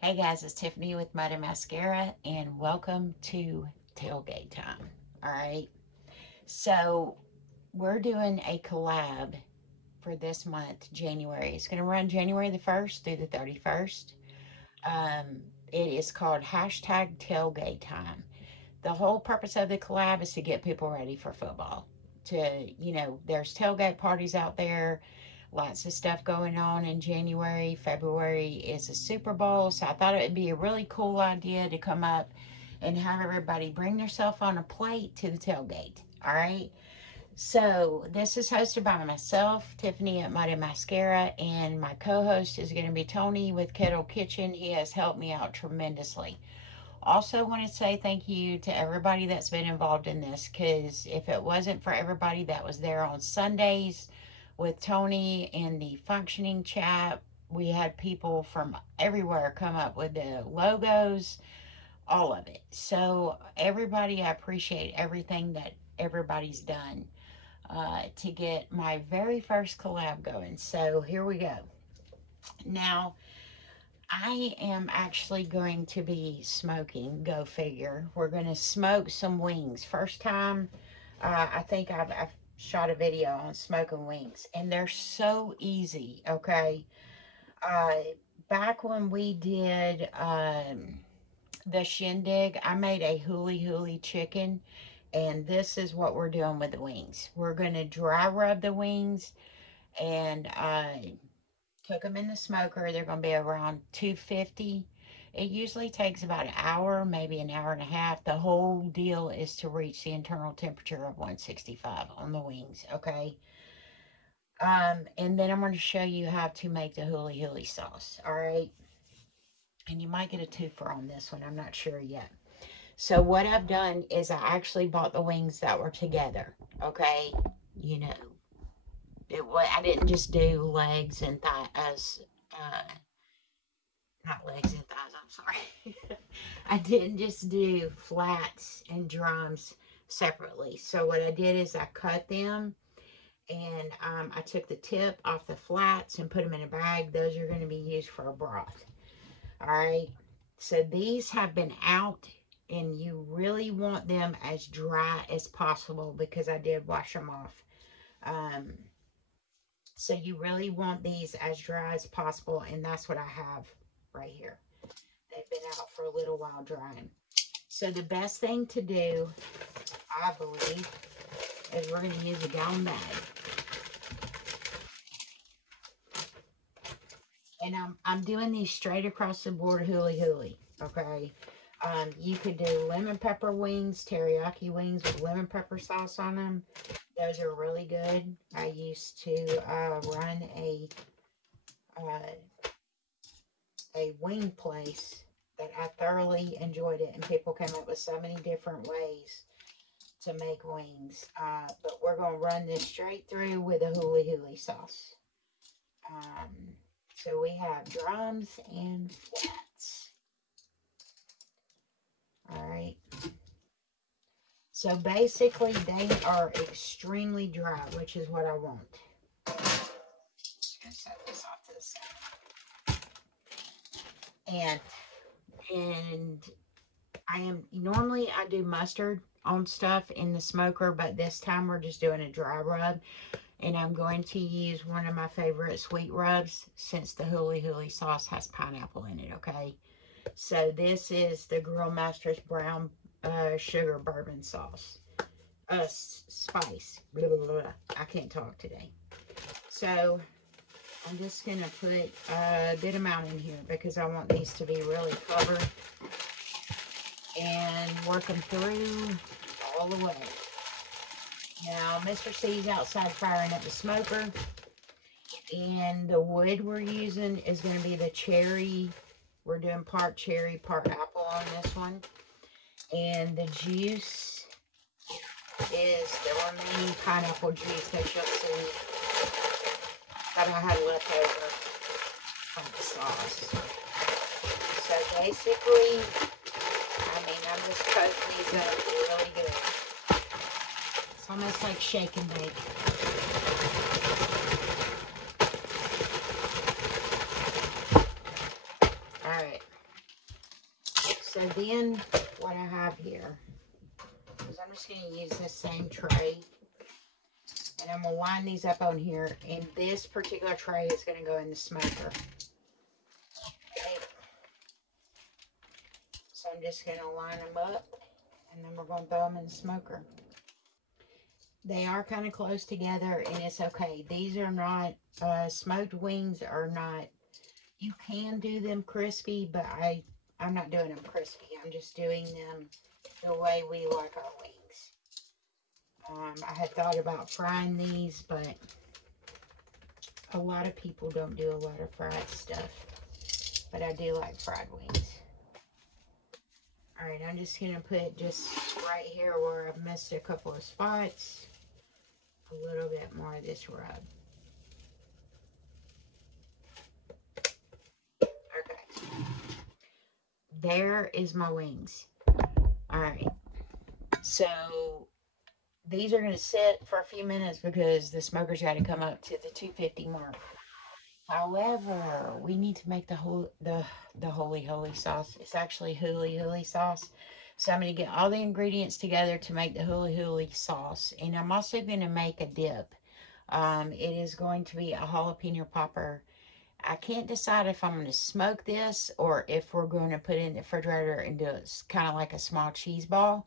Hey guys, it's Tiffany with Mud and Mascara, and welcome to Tailgate Time. All right, so we're doing a collab for this month, January. It's going to run January the 1st through the 31st. Um, it is called hashtag Tailgate Time. The whole purpose of the collab is to get people ready for football. There's tailgate parties out there. Lots of stuff going on in January. February is a Super Bowl, so I thought it would be a really cool idea to come up and have everybody bring themselves on a plate to the tailgate. All right. So this is hosted by myself, Tiffany at Muddy Mascara, and my co-host is going to be Tony with Kettle Kitchen. He has helped me out tremendously. Also want to say thank you to everybody that's been involved in this, because if it wasn't for everybody that was there on Sundays with Tony in the functioning chat, we had people from everywhere come up with the logos, all of it. So everybody, I appreciate everything that everybody's done to get my very first collab going. So here we go. Now, I am actually going to be smoking, go figure. We're going to smoke some wings. First time, I think I've shot a video on smoking wings, and they're so easy, okay? Uh, Back when we did the shindig, I made a Huli chicken, and this is what we're doing with the wings. We're going to dry rub the wings and cook them in the smoker. They're going to be around 250. It usually takes about an hour, maybe an hour and a half. The whole deal is to reach the internal temperature of 165 on the wings, okay? And then I'm going to show you how to make the Huli sauce, all right? And you might get a twofer on this one. I'm not sure yet. So what I've done is I actually bought the wings that were together, okay? You know, I didn't just do legs and thighs, not legs and thighs, I'm sorry. I didn't just do flats and drums separately. So what I did is I cut them, and I took the tip off the flats and put them in a bag. Those are going to be used for a broth. All right. So these have been out, and you really want them as dry as possible because I did wash them off. So you really want these as dry as possible, and that's what I have right here. They've been out for a little while drying. So the best thing to do, I believe, is we're going to use a gallon bag. And I'm doing these straight across the board Huli, okay? You could do lemon pepper wings, teriyaki wings with lemon pepper sauce on them. Those are really good. I used to run a wing place that I thoroughly enjoyed it, and people came up with so many different ways to make wings. But we're going to run this straight through with a Huli sauce. So we have drums and flats. All right. So basically, they are extremely dry, which is what I want. Just gonna set this off to the side. And normally I do mustard on stuff in the smoker, but this time we're just doing a dry rub. And I'm going to use one of my favorite sweet rubs, since the Huli sauce has pineapple in it, okay? So this is the Grill Master's brown sugar bourbon sauce. Spice. Blah, blah, blah. I can't talk today. So I'm just going to put a good amount in here because I want these to be really covered. And work them through all the way. Now, Mr. C's outside firing up the smoker. And the wood we're using is going to be the cherry. We're doing part cherry, part apple on this one. And the juice is the remaining pineapple juice that you'll see that I had left over from the sauce. So basically, I'm just coating these up really good. It's almost like shake and bake. Alright, So then what I have here is I'm just going to use this same tray. And I'm going to line these up on here. And this particular tray is going to go in the smoker. Okay. So I'm just going to line them up. And then we're going to throw them in the smoker. They are kind of close together, and it's okay. These are not, smoked wings are not, you can do them crispy, but I'm not doing them crispy. I'm just doing them the way we like our wings. I had thought about frying these, but a lot of people don't do a lot of fried stuff. But I do like fried wings. Alright, I'm just going to put just right here where I've missed a couple of spots, a little bit more of this rub. Okay. There is my wings. Alright. So, these are going to sit for a few minutes because the smoker's got to come up to the 250 mark. However, we need to make the holy sauce. It's actually Huli sauce. So I'm going to get all the ingredients together to make the Huli sauce. And I'm also going to make a dip. It is going to be a jalapeno popper. I can't decide if I'm going to smoke this or if we're going to put it in the refrigerator and do it kind of like a small cheese ball.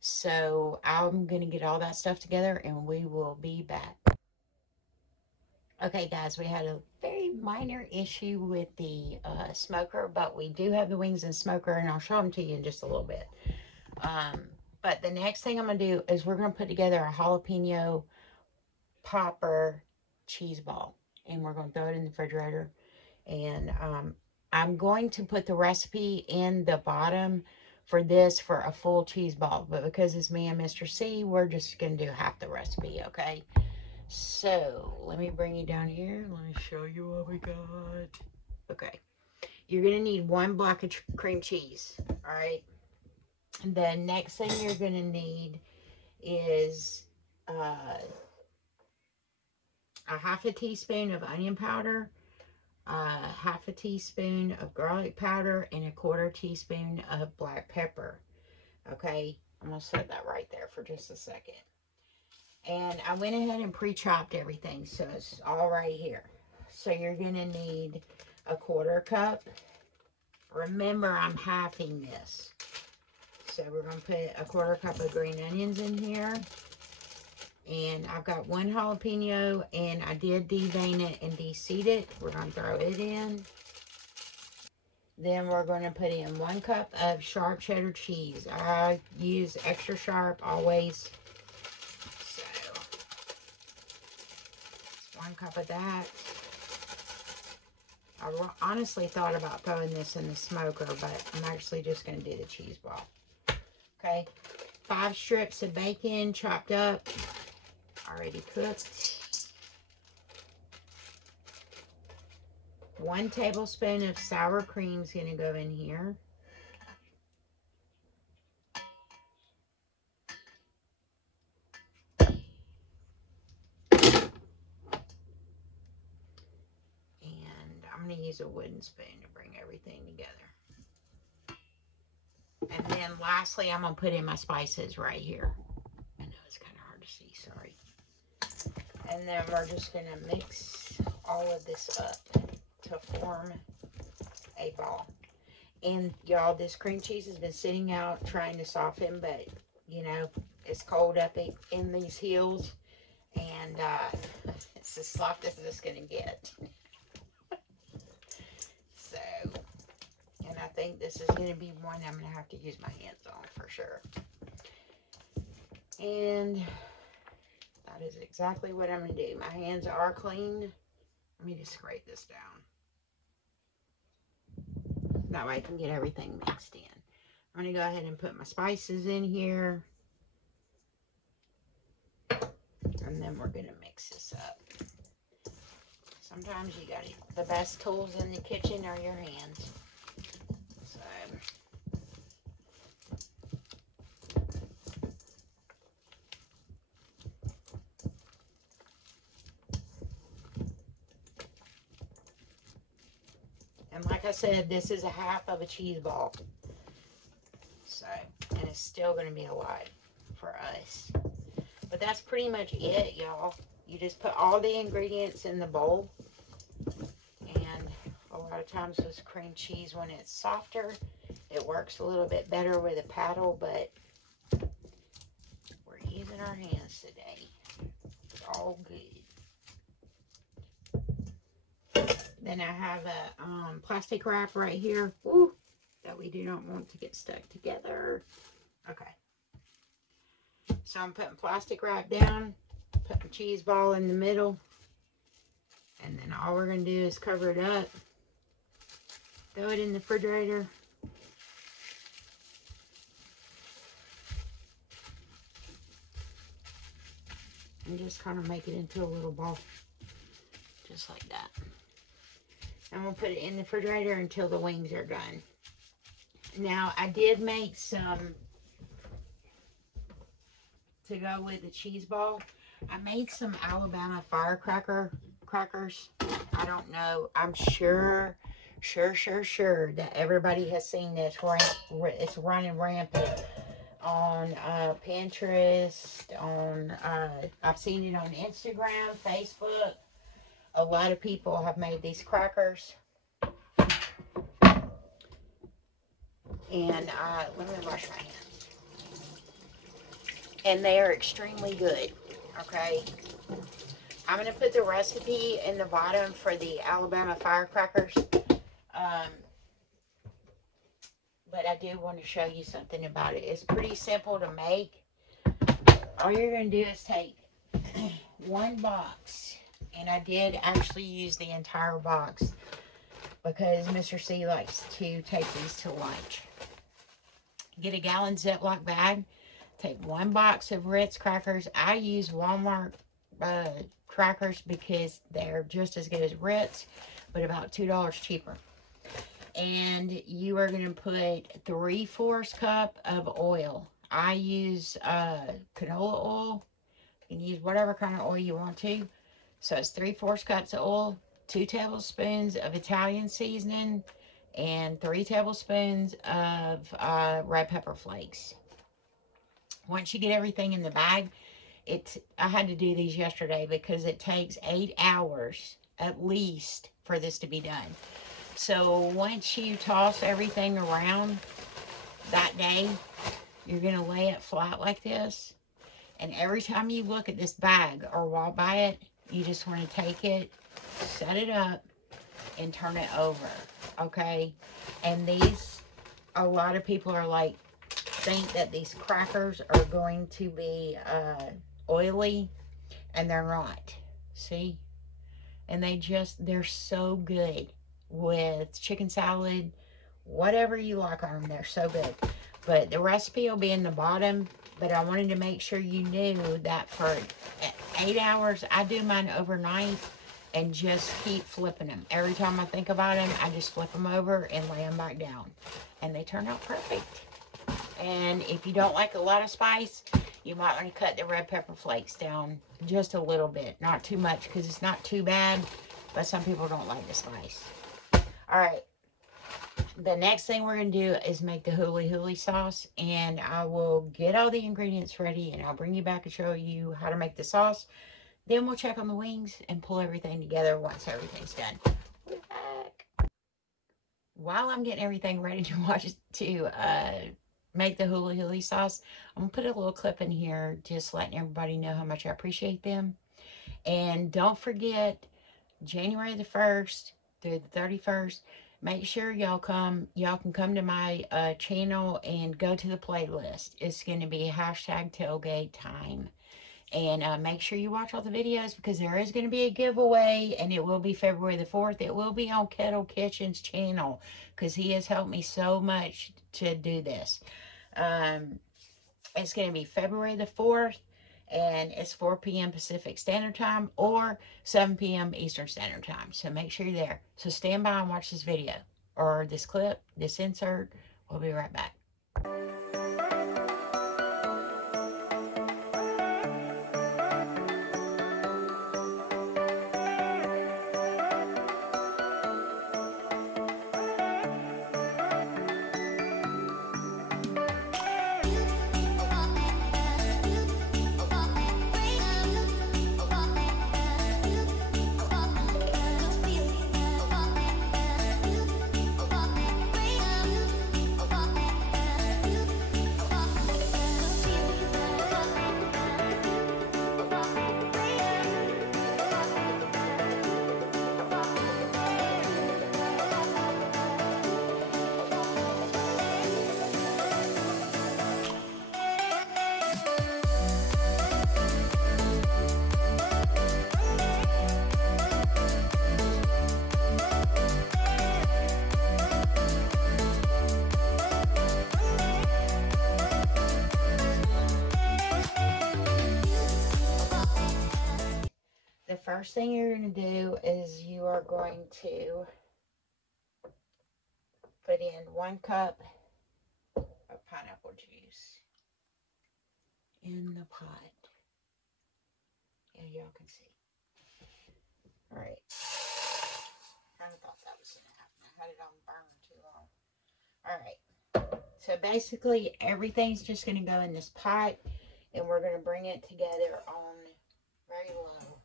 So I'm going to get all that stuff together and we will be back. Okay, guys, we had a very minor issue with the smoker, but we do have the wings in smoker, and I'll show them to you in just a little bit. But the next thing I'm going to do is we're going to put together a jalapeno popper cheese ball, and we're going to throw it in the refrigerator. And I'm going to put the recipe in the bottom for this for a full cheese ball, but because it's me and Mr. C, we're just going to do half the recipe, okay? So, let me bring you down here. Let me show you what we got. Okay. You're going to need 1 block of cream cheese. Alright. The next thing you're going to need is a half a teaspoon of onion powder, half a teaspoon of garlic powder, and a 1/4 teaspoon of black pepper. Okay. I'm going to set that right there for just a second. And I went ahead and pre-chopped everything, so it's all right here. So you're going to need a 1/4 cup. Remember, I'm halving this. So we're going to put a 1/4 cup of green onions in here. And I've got 1 jalapeno, and I did devein it and deseed it. We're going to throw it in. Then we're going to put in 1 cup of sharp cheddar cheese. I use extra sharp always. 1 cup of that. I honestly thought about throwing this in the smoker, but I'm actually just going to do the cheese ball. Okay. 5 strips of bacon chopped up, already cooked. 1 tablespoon of sour cream is going to go in here. I'm going to use a wooden spoon to bring everything together. And then lastly, I'm going to put in my spices right here. I know it's kind of hard to see, sorry. And then we're just going to mix all of this up to form a ball. And y'all, this cream cheese has been sitting out trying to soften, but you know, it's cold up in these hills. And it's as soft as it's going to get. And I think this is going to be one I'm going to have to use my hands on for sure. And that is exactly what I'm going to do. My hands are clean. Let me just scrape this down. That way I can get everything mixed in. I'm going to go ahead and put my spices in here. And then we're going to mix this up. Sometimes you got the best tools in the kitchen are your hands. So, and like I said, this is a half of a cheese ball. So, and it's still going to be a lot for us. But that's pretty much it, y'all. You just put all the ingredients in the bowl. And a lot of times with cream cheese, when it's softer, it works a little bit better with a paddle, but we're using our hands today. It's all good. Then I have a plastic wrap right here. Woo, that we do not want to get stuck together. Okay. So I'm putting plastic wrap down, putting cheese ball in the middle, and then all we're going to do is cover it up, throw it in the refrigerator, and just kind of make it into a little ball, just like that. I'm going to put it in the refrigerator until the wings are done. Now, I did make some to go with the cheese ball. I made some Alabama Firecracker crackers. I don't know. I'm sure that everybody has seen this. It's running rampant on Pinterest. I've seen it on Instagram, Facebook. A lot of people have made these crackers. And let me wash my hands. And they are extremely good. Okay. I'm going to put the recipe in the bottom for the Alabama Firecrackers. But I do want to show you something about it. It's pretty simple to make. All you're going to do is take one box. And I did actually use the entire box because Mr. C likes to take these to lunch. Get a gallon Ziploc bag. Take one box of Ritz crackers. I use Walmart crackers because they're just as good as Ritz, but about $2 cheaper. And you are going to put 3/4 cup of oil. I use canola oil. You can use whatever kind of oil you want to. So it's 3/4 cups of oil, 2 tablespoons of Italian seasoning, and 3 tablespoons of red pepper flakes. Once you get everything in the bag, I had to do these yesterday because it takes 8 hours at least for this to be done. So once you toss everything around that day, you're going to lay it flat like this. And every time you look at this bag or walk by it, you just want to take it, set it up, and turn it over. Okay? And these, a lot of people are like, think that these crackers are going to be oily, and they're not. See? And they're so good with chicken salad, whatever you like on them. They're so good. But the recipe will be in the bottom. But I wanted to make sure you knew that for 8 hours, I do mine overnight and just keep flipping them. Every time I think about them, I just flip them over and lay them back down. And they turn out perfect. And if you don't like a lot of spice, you might want to cut the red pepper flakes down just a little bit. Not too much because it's not too bad. But some people don't like the spice. Alright. The next thing we're going to do is make the Huli sauce. And I will get all the ingredients ready. And I'll bring you back and show you how to make the sauce. Then we'll check on the wings and pull everything together once everything's done. We're back. While I'm getting everything ready to make the Huli sauce, I'm going to put a little clip in here just letting everybody know how much I appreciate them. And don't forget, January the 1st through the 31st, make sure y'all can come to my channel and go to the playlist. It's going to be #tailgate time. And make sure you watch all the videos because there is going to be a giveaway, and it will be February the 4th. It will be on Kettle Kitchen's channel because he has helped me so much to do this. It's going to be February the 4th, and it's 4 p.m. Pacific Standard Time or 7 p.m. Eastern Standard Time. So make sure you're there. So stand by and watch this video or this clip, this insert. We'll be right back. first thing you're going to do is you are going to put in 1 cup of pineapple juice in the pot. Yeah, y'all can see. All right. I kind of thought that was enough. I had it on burner too long. All right. So basically, everything's just going to go in this pot, and we're going to bring it together on very low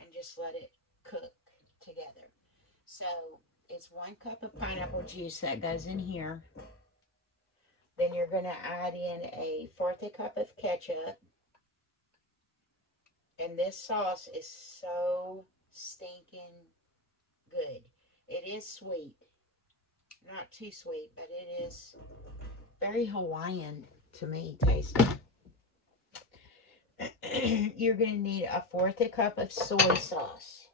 and just let it cook together. So it's 1 cup of pineapple juice that goes in here. Then you're going to add in a 1/4 cup of ketchup. And this sauce is so stinking good. It is sweet. Not too sweet, but it is very Hawaiian to me tasting. You're going to need a 1/4 cup of soy sauce.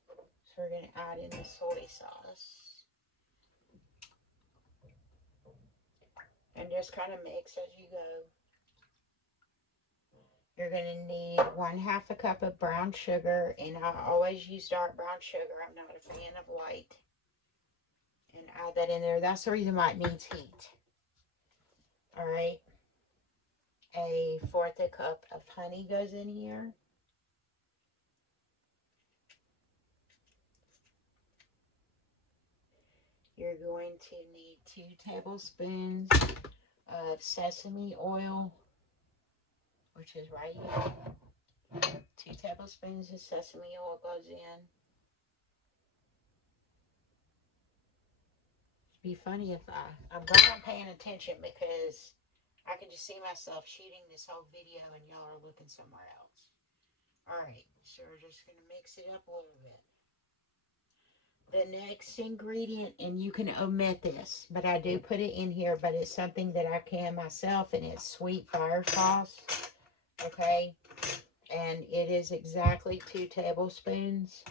So we're going to add in the soy sauce. And just kind of mix as you go. You're going to need 1/2 cup of brown sugar. And I always use dark brown sugar. I'm not a fan of light. And add that in there. That's the reason why it needs heat. Alright. A 1/4 cup of honey goes in here. You're going to need 2 tablespoons of sesame oil, which is right here. 2 tablespoons of sesame oil goes in. It'd be funny if I'm glad I'm paying attention, because I can just see myself shooting this whole video and y'all are looking somewhere else. Alright, so we're just going to mix it up a little bit. The next ingredient, and you can omit this, but I do put it in here, but it's something that I can myself, and it's sweet fire sauce. Okay? And it is exactly 2 tablespoons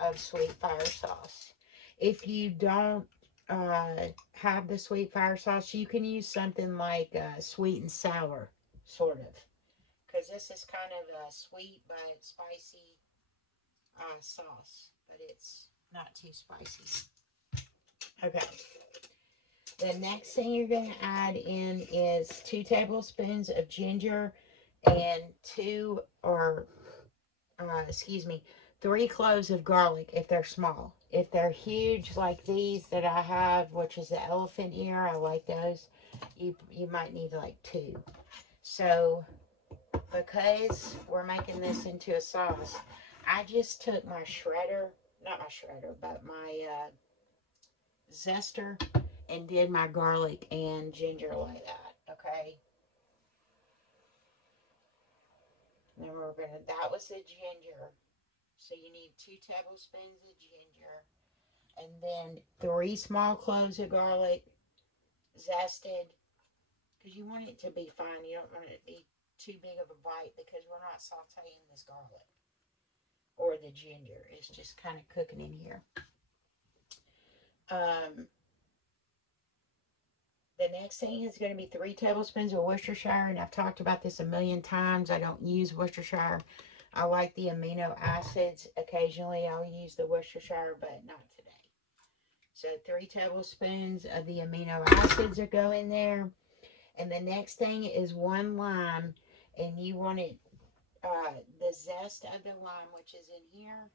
of sweet fire sauce. If you don't have the sweet fire sauce, you can use something like sweet and sour, sort of. Because this is kind of a sweet but spicy sauce. But it's not too spicy. Okay. The next thing you're going to add in is 2 tablespoons of ginger and 3 cloves of garlic if they're small. If they're huge like these that I have, which is the elephant ear, I like those, you might need like 2. So because we're making this into a sauce, I just took my shredder, not my shredder, but my zester, and did my garlic and ginger like that, okay? And then we're gonna, that was the ginger. So you need 2 tablespoons of ginger. And then 3 small cloves of garlic, zested. Because you want it to be fine. You don't want it to be too big of a bite, because we're not sauteing this garlic or the ginger. It's just kind of cooking in here. The next thing is going to be 3 tablespoons of Worcestershire, and I've talked about this a million times. I don't use Worcestershire. I like the amino acids. Occasionally I'll use the Worcestershire, but not today. So 3 tablespoons of the amino acids are going there. And the next thing is 1 lime, and you want it, the zest of the lime, which is in here,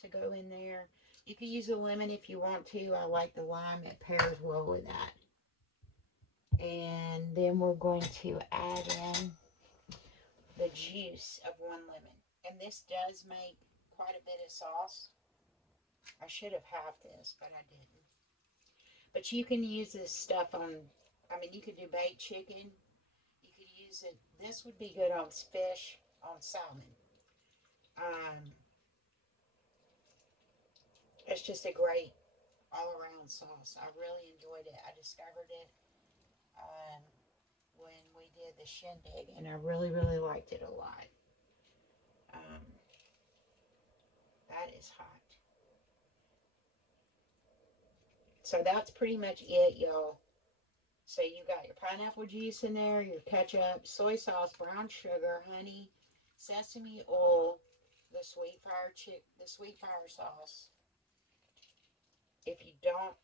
to go in there. You can use a lemon if you want to. I like the lime. It pairs well with that. And then we're going to add in the juice of 1 lemon. And this does make quite a bit of sauce. I should have halved this, but I didn't. But you can use this stuff on, I mean, you could do baked chicken. You could use it, this would be good on fish, on salmon. It's just a great all-around sauce. I really enjoyed it. I discovered it when we did the shindig, and I really, really liked it a lot. That is hot. So that's pretty much it, y'all. So you got your pineapple juice in there, your ketchup, soy sauce, brown sugar, honey, sesame oil, the sweet fire sauce. If you don't,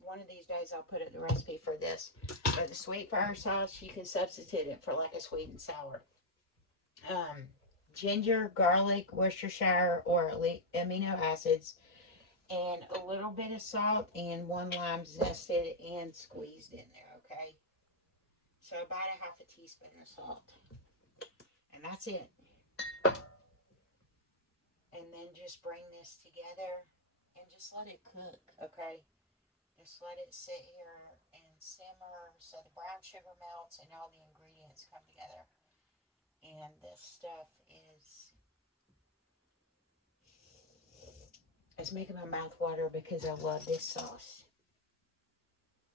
one of these days I'll put up the recipe for this. But the sweet fire sauce, you can substitute it for like a sweet and sour. Ginger, garlic, Worcestershire, or amino acids, and a little bit of salt and 1 lime zested and squeezed in there, okay? So about a half a teaspoon of salt. And that's it. And then just bring this together and just let it cook, okay? Just let it sit here and simmer so the brown sugar melts and all the ingredients come together. And this stuff it's making my mouth water because I love this sauce.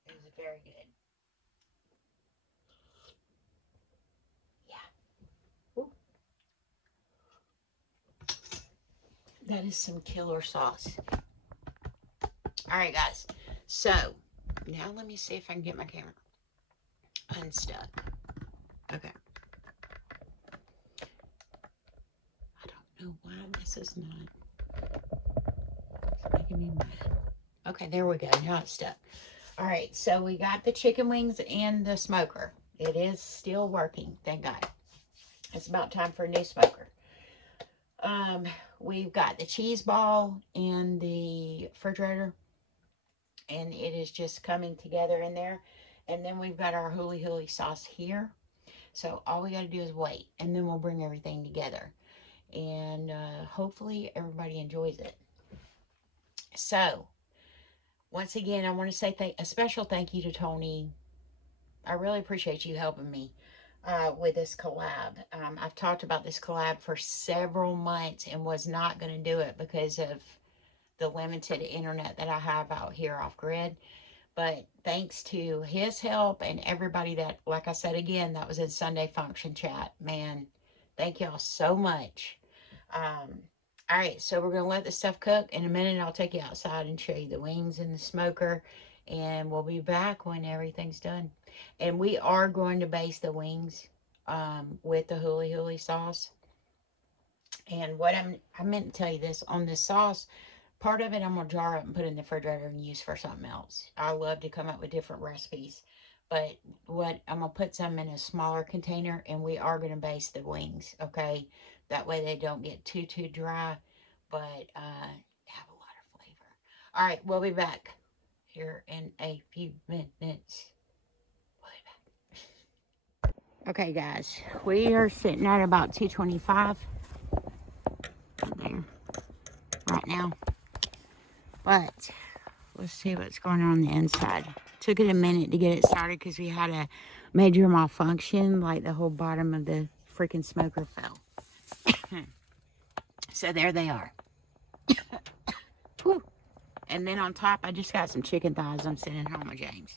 It is very good. Yeah. Ooh. That is some killer sauce. All right, guys. So, now let me see if I can get my camera unstuck. Okay. I don't know why this is not. It's making me mad. Okay, there we go. Now it's stuck. All right, so we got the chicken wings and the smoker. It is still working, thank God. It's about time for a new smoker. We've got the cheese ball in the refrigerator, and it is just coming together in there. And then we've got our Huli sauce here. So all we got to do is wait, and then we'll bring everything together. And hopefully everybody enjoys it. So, once again, I want to say a special thank you to Tony. I really appreciate you helping me with this collab. I've talked about this collab for several months and was not going to do it because of the limited internet that I have out here off grid. But thanks to his help and everybody that, like I said again, that was in Sunday Function Chat. Man, thank y'all so much. All right, so we're going to let this stuff cook. In a minute, I'll take you outside and show you the wings in the smoker. And we'll be back when everything's done. And we are going to baste the wings with the Huli sauce. And what I meant to tell you this, on this sauce, part of it I'm going to jar up and put in the refrigerator and use for something else. I love to come up with different recipes. But what I'm going to put some in a smaller container, and we are going to baste the wings, okay? That way they don't get too dry, but have a lot of flavor. All right, we'll be back here in a few minutes. We'll be back. Okay, guys, we are sitting at about 225 there right now. But let's see what's going on the inside. Took it a minute to get it started because we had a major malfunction, like the whole bottom of the freaking smoker fell. So there they are. Woo. And then on top, I just got some chicken thighs I'm sending home with James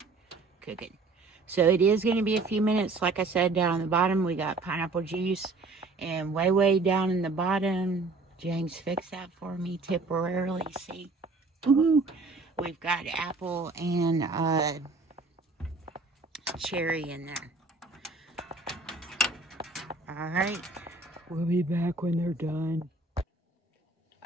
cooking. So it is going to be a few minutes. Like I said, down on the bottom, we got pineapple juice. And way down in the bottom, James fixed that for me temporarily. See? Woohoo! We've got apple and cherry in there. Alright. We'll be back when they're done.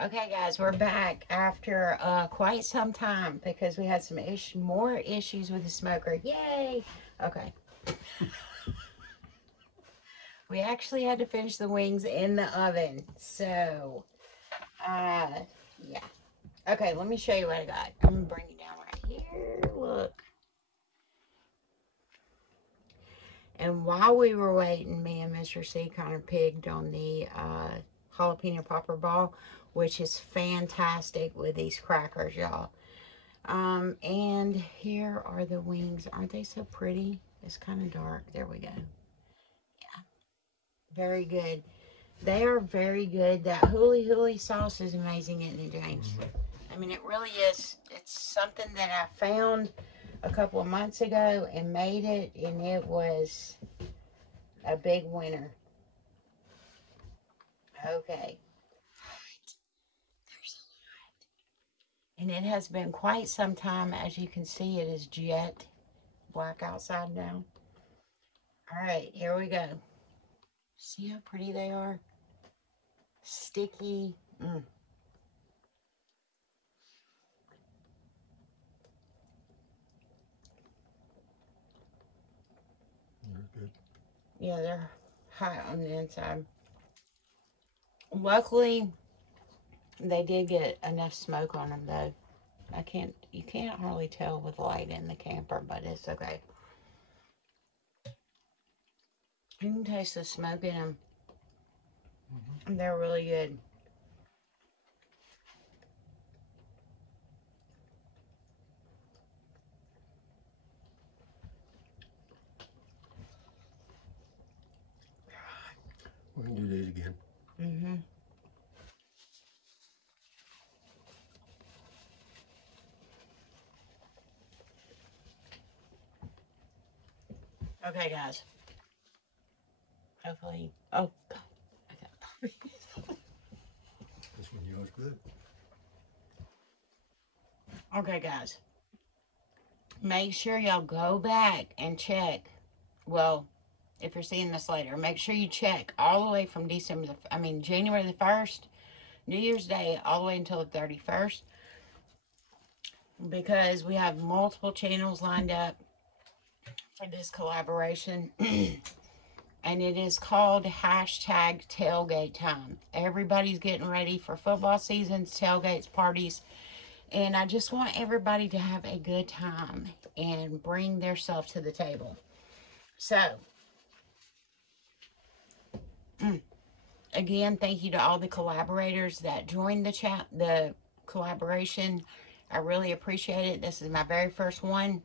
Okay, guys, we're back after quite some time because we had some more issues with the smoker. Yay! Okay. We actually had to finish the wings in the oven. So, yeah. Okay, let me show you what I got. I'm going to bring it down right here. Look. And while we were waiting, me and Mr. C kind of pigged on the jalapeno popper ball, which is fantastic with these crackers, y'all. And here are the wings. Aren't they so pretty? It's kind of dark. There we go. Yeah. Very good. They are very good. That Huli sauce is amazing, isn't it, James? I mean, it really is. It's something that I found a couple of months ago and made it, and it was a big winner. Okay. There's a lot. And it has been quite some time. As you can see, it is jet black outside now. All right, here we go. See how pretty they are? Sticky. Mm. They're good. Yeah, they're hot on the inside. Luckily, they did get enough smoke on them though. You can't hardly tell with light in the camper, but it's okay. You can taste the smoke in them. They're really good. We can do these again. Mm-hmm. Okay, guys. Hopefully. Oh, God. I got puppies. This one yours good. Okay, guys. Make sure y'all go back and check. Well, if you're seeing this later, make sure you check all the way from January the 1st, New Year's Day, all the way until the 31st. Because we have multiple channels lined up for this collaboration. And it is called #tailgate time. Everybody's getting ready for football seasons, tailgates, parties. And I just want everybody to have a good time and bring their self to the table. So, again, thank you to all the collaborators that joined the collaboration. I really appreciate it. This is my very first one.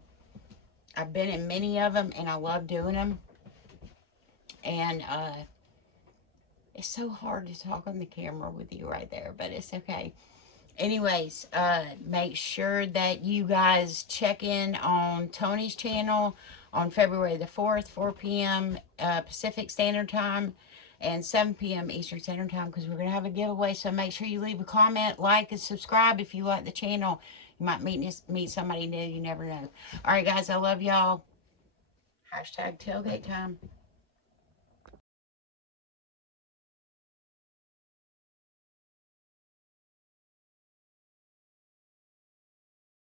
I've been in many of them, and I love doing them. And it's so hard to talk on the camera with you right there, but it's okay. Anyways, make sure that you guys check in on Tony's channel on February the 4th, 4 p.m. Pacific Standard Time and 7 p.m. Eastern Standard Time, because we're going to have a giveaway. So make sure you leave a comment, like, and subscribe if you like the channel. You might meet somebody new. You never know. All right, guys, I love y'all. #tailgate time.